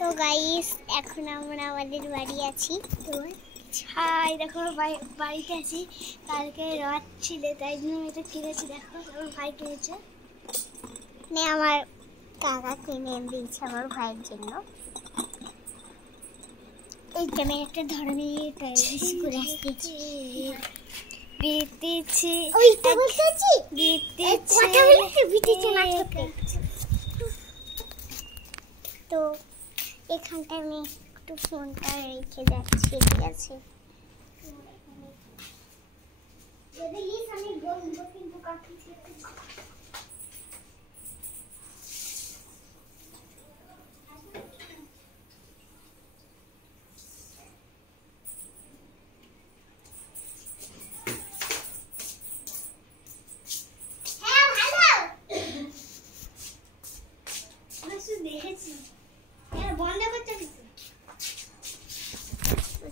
তো গাইস এখন আমরা আমাদের বাড়ি আছি। তো হাই দেখো বাড়িতে আছি। কালকে রাত ছিল তাই জন্য এটা কিনেছি। দেখো আমার ভাই কিনেছে, মানে আমার কাকা কিনে দিয়েছে আমার ভাইয়ের জন্য। এই ক্যামেরাটা ধরনের বেশি করে আসতেছি বিতেছি ওইটা বলতেছি বিতেছি কথা বলতে বিতেছি না করতে। তো এখানটা আমি একটু ফোনটা রেখে যাচ্ছি, ঠিক আছে? যদি লিস আমি বলবো কিন্তু কাকি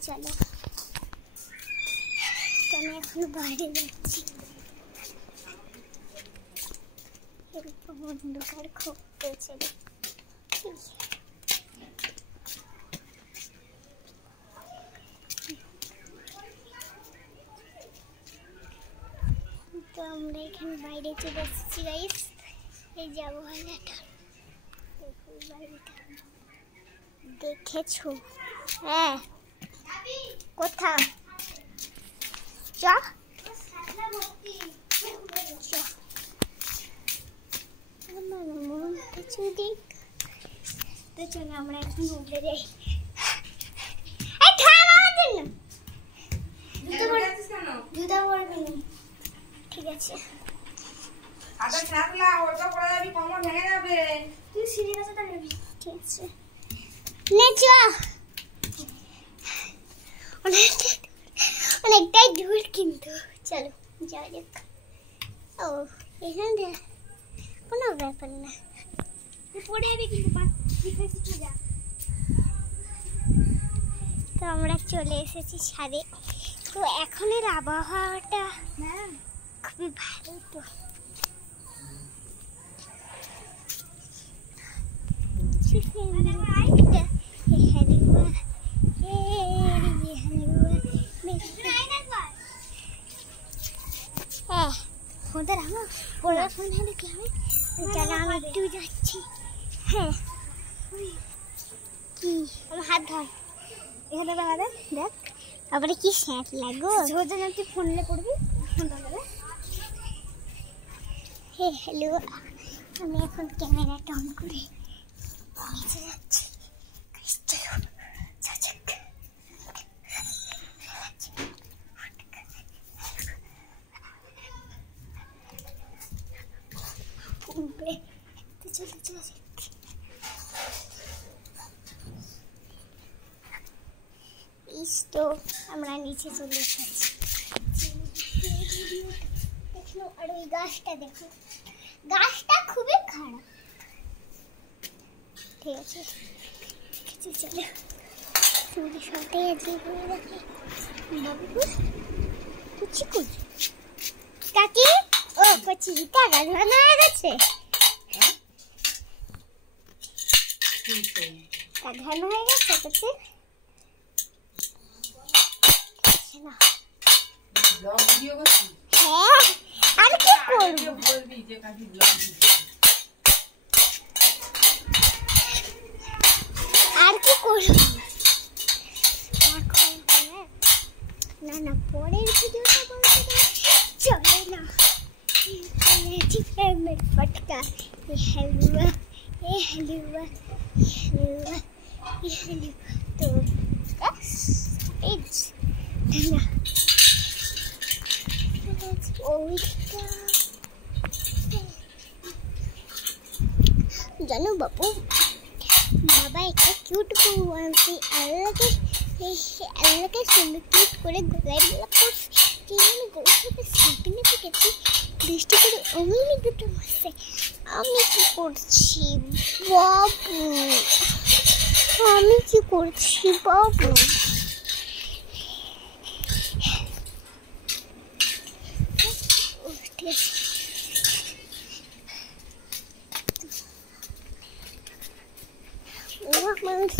চলো আমি এখন বাইরে যাচ্ছি। অন্ধকার খুব পেয়েছে। তো আমরা এখানে বাইরে চলে এসেছি গাইস। এই যে আবহাওয়াটা দেখেছো? হ্যাঁ কোথাও চ তো চলো আমরা এখন উঠে যাই। ঠিক আছে তুই সিঁড়ি কাছে দাঁড়াবি, ঠিক আছে? অনেকটাই দূর কিন্তু চলো যাওয়া যাক। ও এখানে কোনো ব্যাপার না, পড়ে যাবে কিন্তু তো আমরা চলে এসেছি ছাদে। তো এখনের আবহাওয়াটা খুবই ভালো। তো আমি একটু যাচ্ছি। হ্যাঁ কি আমার হাত ধর এখানে দেখ আবার কি স্যাট লাগো তুই ফোনলে পড়বি। হ্যালো আমি এখন ক্যামেরাটা অন করে নিচে যাচ্ছি। তো আমরা নিচে চলে এসেছি। দেখো আর ওই গাছটা দেখো, গাছটা খুবই খারাপ, ঠিক আছে? চলো তুমি সবটাই আজকে করে রাখি। বাবু কুচি কুচি কাকি ও কুচি টাকা ধরানো হয়ে গেছে, ধরানো হয়ে গেছে কুচি। হ্যাঁ আর কি করবো, আর কি করবো না না পরের ভিডিওটা বলতে চলে না। ফটকা হালুয়া এ হালুয়া হালুয়া এ হালুয়া। তো না জানো বাবু বাবা একটা কিউট বউ আনছি। আল্লাহকে সুন্দর কিউট করে গলায় মালা পরছি। আমি গরুর সাথে সাইকেলে শিখেছি বৃষ্টি করে অমনি দুটো মাসে। আমি কি করছি বাবু, আমি কি করছি বাবু? মানুষ